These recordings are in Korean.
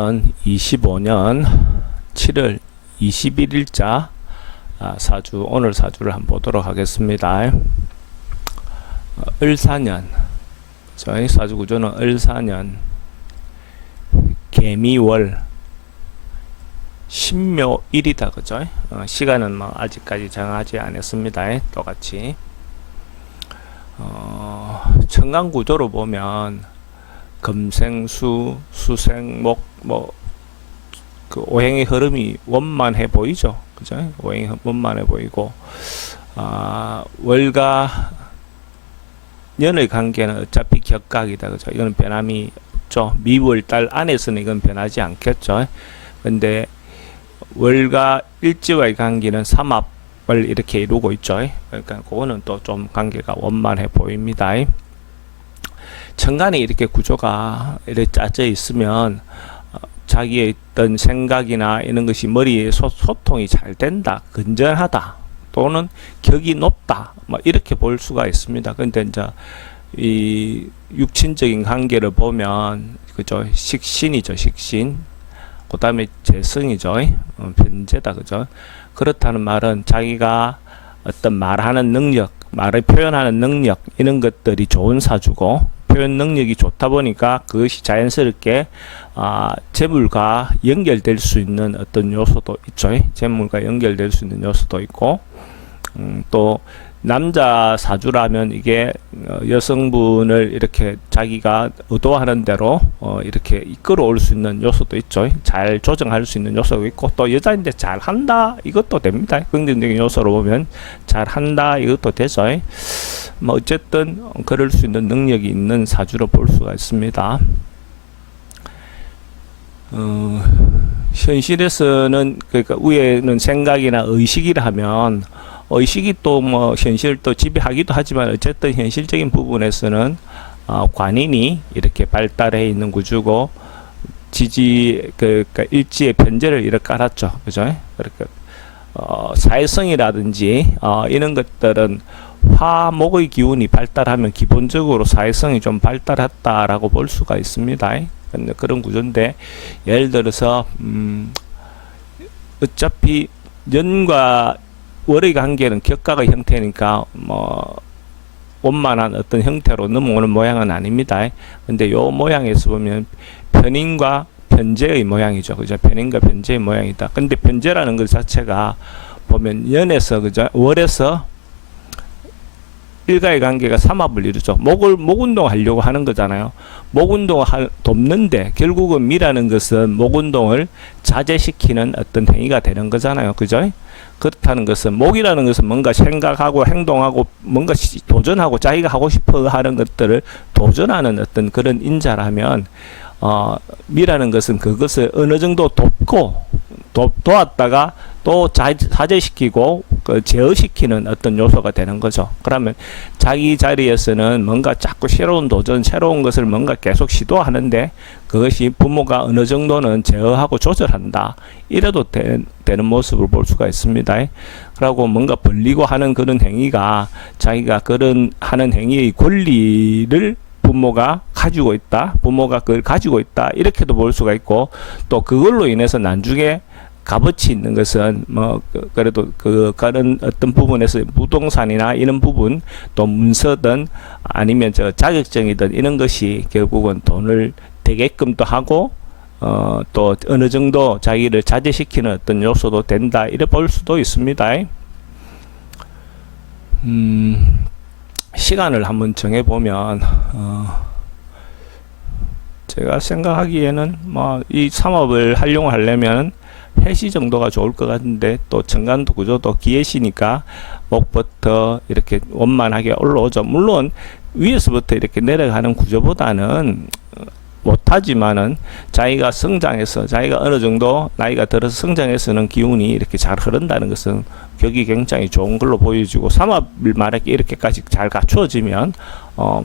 2025년 7월 21일자 사주, 오늘 사주를 한번 보도록 하겠습니다. 을사년, 저희 사주 구조는 을사년 개미월 신묘일이다, 그죠? 시간은 뭐 아직까지 정하지 않았습니다. 똑같이 천간 구조로 보면 금생수, 수생목, 그 오행의 흐름이 원만해 보이죠, 그죠? 오행이 원만해 보이고, 월과 년의 관계는 어차피 격각이다, 그죠? 이건 변함이 없죠. 미월달 안에서는 이건 변하지 않겠죠. 근데 월과 일지와의 관계는 삼합을 이렇게 이루고 있죠. 그러니까 그거는 또 좀 관계가 원만해 보입니다. 천간에 이렇게 구조가 이렇게 짜져 있으면 자기의 어떤 생각이나 이런 것이 머리에 소통이 잘 된다, 건전하다, 또는 격이 높다, 뭐 이렇게 볼 수가 있습니다. 근데 이제 이 육친적인 관계를 보면, 그죠? 식신이죠, 식신. 그 다음에 재성이죠, 변제다, 그죠? 그렇다는 말은 자기가 어떤 말하는 능력, 말을 표현하는 능력, 이런 것들이 좋은 사주고, 표현 능력이 좋다 보니까 그것이 자연스럽게 재물과 연결될 수 있는 어떤 요소도 있죠. 재물과 연결될 수 있는 요소도 있고, 또 남자 사주라면 이게 여성분을 이렇게 자기가 의도하는 대로 이렇게 이끌어올 수 있는 요소도 있죠. 잘 조정할 수 있는 요소도 있고, 또 여자인데 잘한다, 이것도 됩니다. 긍정적인 요소로 보면 잘한다, 이것도 되죠. 뭐 어쨌든 그럴 수 있는 능력이 있는 사주로 볼 수가 있습니다. 현실에서는, 그러니까 위에는 생각이나 의식이라 하면 의식이 또 뭐 현실을 또 지배하기도 하지만, 어쨌든 현실적인 부분에서는 관인이 이렇게 발달해 있는 구조고, 그러니까 일지의 변제를 이렇게 깔았죠, 그죠? 그러니까 사회성이라든지 이런 것들은 화목의 기운이 발달하면 기본적으로 사회성이 좀 발달했다라고 볼 수가 있습니다. 그런 구조인데, 예를 들어서 어차피 년과 월의 관계는 격각의 형태니까 뭐 원만한 어떤 형태로 넘어오는 모양은 아닙니다. 근데 요 모양에서 보면 편인과 변제의 모양이죠, 그죠? 편인과 변제의 모양이다. 근데 변제라는 것 자체가 보면 연에서, 그죠? 월에서 일가의 관계가 삼합을 이루죠. 목운동 하려고 하는 거잖아요. 목운동을 돕는데 결국은 미라는 것은 목운동을 자제시키는 어떤 행위가 되는 거잖아요, 그죠? 그렇다는 것은, 목이라는 것은 뭔가 생각하고 행동하고 뭔가 도전하고 자기가 하고 싶어 하는 것들을 도전하는 어떤 그런 인자라면, 미라는 것은 그것을 어느 정도 돕고 도왔다가 또 자제시키고 제어시키는 어떤 요소가 되는 거죠. 그러면 자기 자리에서는 뭔가 자꾸 새로운 도전, 새로운 것을 뭔가 계속 시도하는데, 그것이 부모가 어느 정도는 제어하고 조절한다, 이래도 되는 모습을 볼 수가 있습니다. 그리고 뭔가 벌리고 하는 그런 행위가 자기가 그런 하는 행위의 권리를 부모가 가지고 있다, 부모가 그걸 가지고 있다, 이렇게도 볼 수가 있고, 또 그걸로 인해서 나중에 값어치 있는 것은 뭐 그래도 그런 어떤 부분에서 부동산이나 이런 부분, 또 문서든 아니면 자격증이든 이런 것이 결국은 돈을 되게끔도 하고, 또 어느 정도 자기를 자제시키는 어떤 요소도 된다, 이래 볼 수도 있습니다. 시간을 한번 정해 보면, 제가 생각하기에는 뭐 이 삼업을 활용하려면 해시 정도가 좋을 것 같은데, 또 천간도 구조도 기해시니까 목부터 이렇게 원만하게 올라오죠. 물론 위에서부터 이렇게 내려가는 구조보다는 못하지만은, 자기가 성장해서, 자기가 어느 정도 나이가 들어서 성장해서는 기운이 이렇게 잘 흐른다는 것은 격이 굉장히 좋은 걸로 보여지고, 삼합을 만약에 이렇게까지 잘 갖추어지면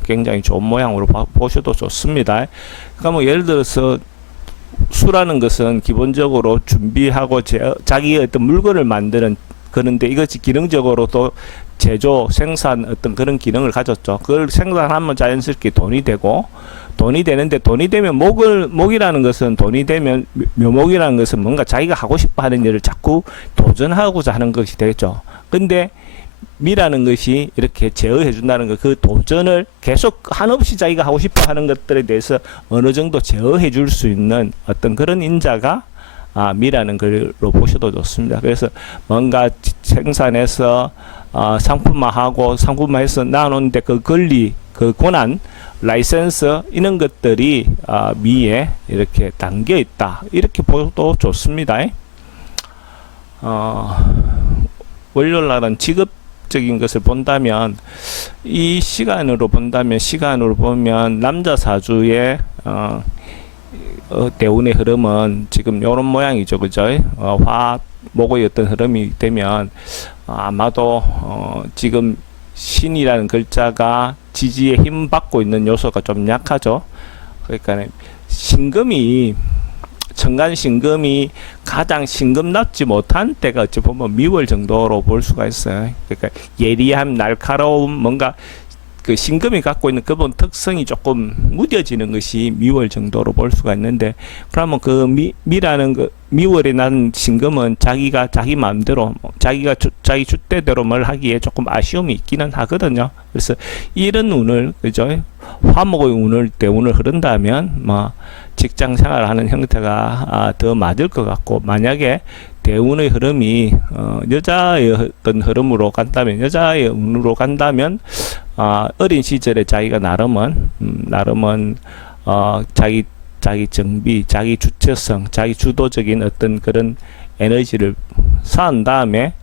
굉장히 좋은 모양으로 보셔도 좋습니다. 그러니까 뭐 예를 들어서 수라는 것은 기본적으로 준비하고 자기의 어떤 물건을 만드는, 그런데 이것이 기능적으로 또 제조, 생산 어떤 그런 기능을 가졌죠. 그걸 생산하면 자연스럽게 돈이 되고, 돈이 되는데 돈이 되면 목이라는 것은 돈이 되면 묘목이라는 것은 뭔가 자기가 하고 싶어 하는 일을 자꾸 도전하고자 하는 것이 되겠죠. 근데 미라는 것이 이렇게 제어해 준다는 것, 그 도전을 계속 한없이 자기가 하고 싶어 하는 것들에 대해서 어느 정도 제어해 줄 수 있는 어떤 그런 인자가 미라는 걸로 보셔도 좋습니다. 그래서 뭔가 생산해서 상품화하고 상품화해서 나누는데 그 권리, 그 권한, 라이센스 이런 것들이 미에 이렇게 담겨 있다. 이렇게 보도 좋습니다. 월요일날은 직업적인 것을 본다면 이 시간으로 보면 남자 사주의 대운의 흐름은 지금 이런 모양이죠, 그죠? 화 목의 어떤 흐름이 되면 아마도 지금 신이라는 글자가 지지에 힘 받고 있는 요소가 좀 약하죠. 그러니까 신금이 천간 신금이 가장 신금납지 못한 때가 어찌 보면 미월 정도로 볼 수가 있어요. 그러니까 예리함, 날카로움, 뭔가 그 신금이 갖고 있는 그런 특성이 조금 무뎌지는 것이 미월 정도로 볼 수가 있는데, 그러면 그 미라는 그 미월에 난 신금은 자기가 자기 마음대로 자기가 자기 주대대로 뭘 하기에 조금 아쉬움이 있기는 하거든요. 그래서 이런 운을, 그죠? 화목의 운을 대운을 흐른다면 뭐 직장 생활하는 형태가 더 맞을 것 같고, 만약에 대운의 흐름이 여자의 어떤 흐름으로 간다면, 여자의 운으로 간다면 어린 시절에 자기가 나름은 자기 정비, 자기 주체성, 자기 주도적인 어떤 그런 에너지를 쌓은 다음에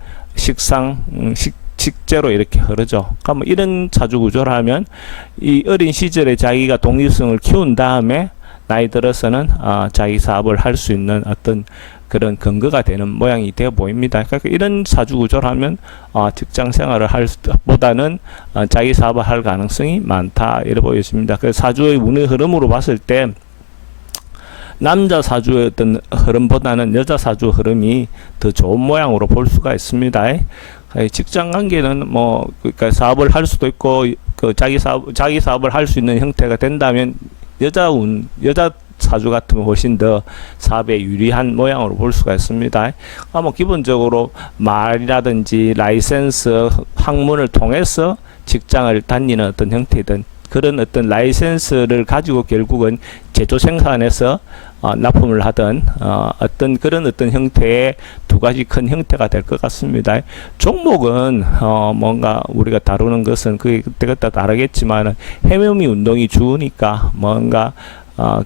식재로 이렇게 흐르죠. 그러면 이런 사주 구조를 하면 이 어린 시절에 자기가 독립성을 키운 다음에 나이 들어서는 자기 사업을 할 수 있는 어떤 그런 근거가 되는 모양이 되어 보입니다. 그러니까 이런 사주 구조를 하면 직장 생활을 할 보다는 자기 사업을 할 가능성이 많다 이렇게 보여집니다. 그래서 사주의 운의 흐름으로 봤을 때 남자 사주의 어떤 흐름보다는 여자 사주 흐름이 더 좋은 모양으로 볼 수가 있습니다. 직장 관계는 뭐 그러니까 사업을 할 수도 있고 그 자기 사업을 할 수 있는 형태가 된다면 여자 사주 같으면 훨씬 더 사업에 유리한 모양으로 볼 수가 있습니다. 뭐 기본적으로 말이라든지 라이센스, 학문을 통해서 직장을 다니는 어떤 형태든 그런 어떤 라이센스를 가지고 결국은 제조 생산에서 납품을 하던 어떤 그런 어떤 형태의 두 가지 큰 형태가 될 것 같습니다. 종목은 뭔가 우리가 다루는 것은 그때그때 다르겠지만 헤매미 운동이 주니까 뭔가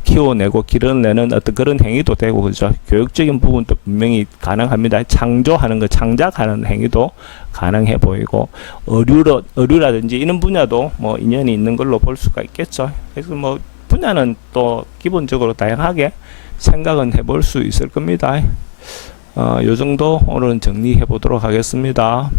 키워내고 길러내는 어떤 그런 행위도 되고, 그죠? 교육적인 부분도 분명히 가능합니다. 창조하는 거, 창작하는 행위도 가능해 보이고, 의류라든지 이런 분야도 뭐 인연이 있는 걸로 볼 수가 있겠죠. 그래서 뭐 분야는 또 기본적으로 다양하게 생각은 해볼 수 있을 겁니다. 요 정도 오늘은 정리해 보도록 하겠습니다.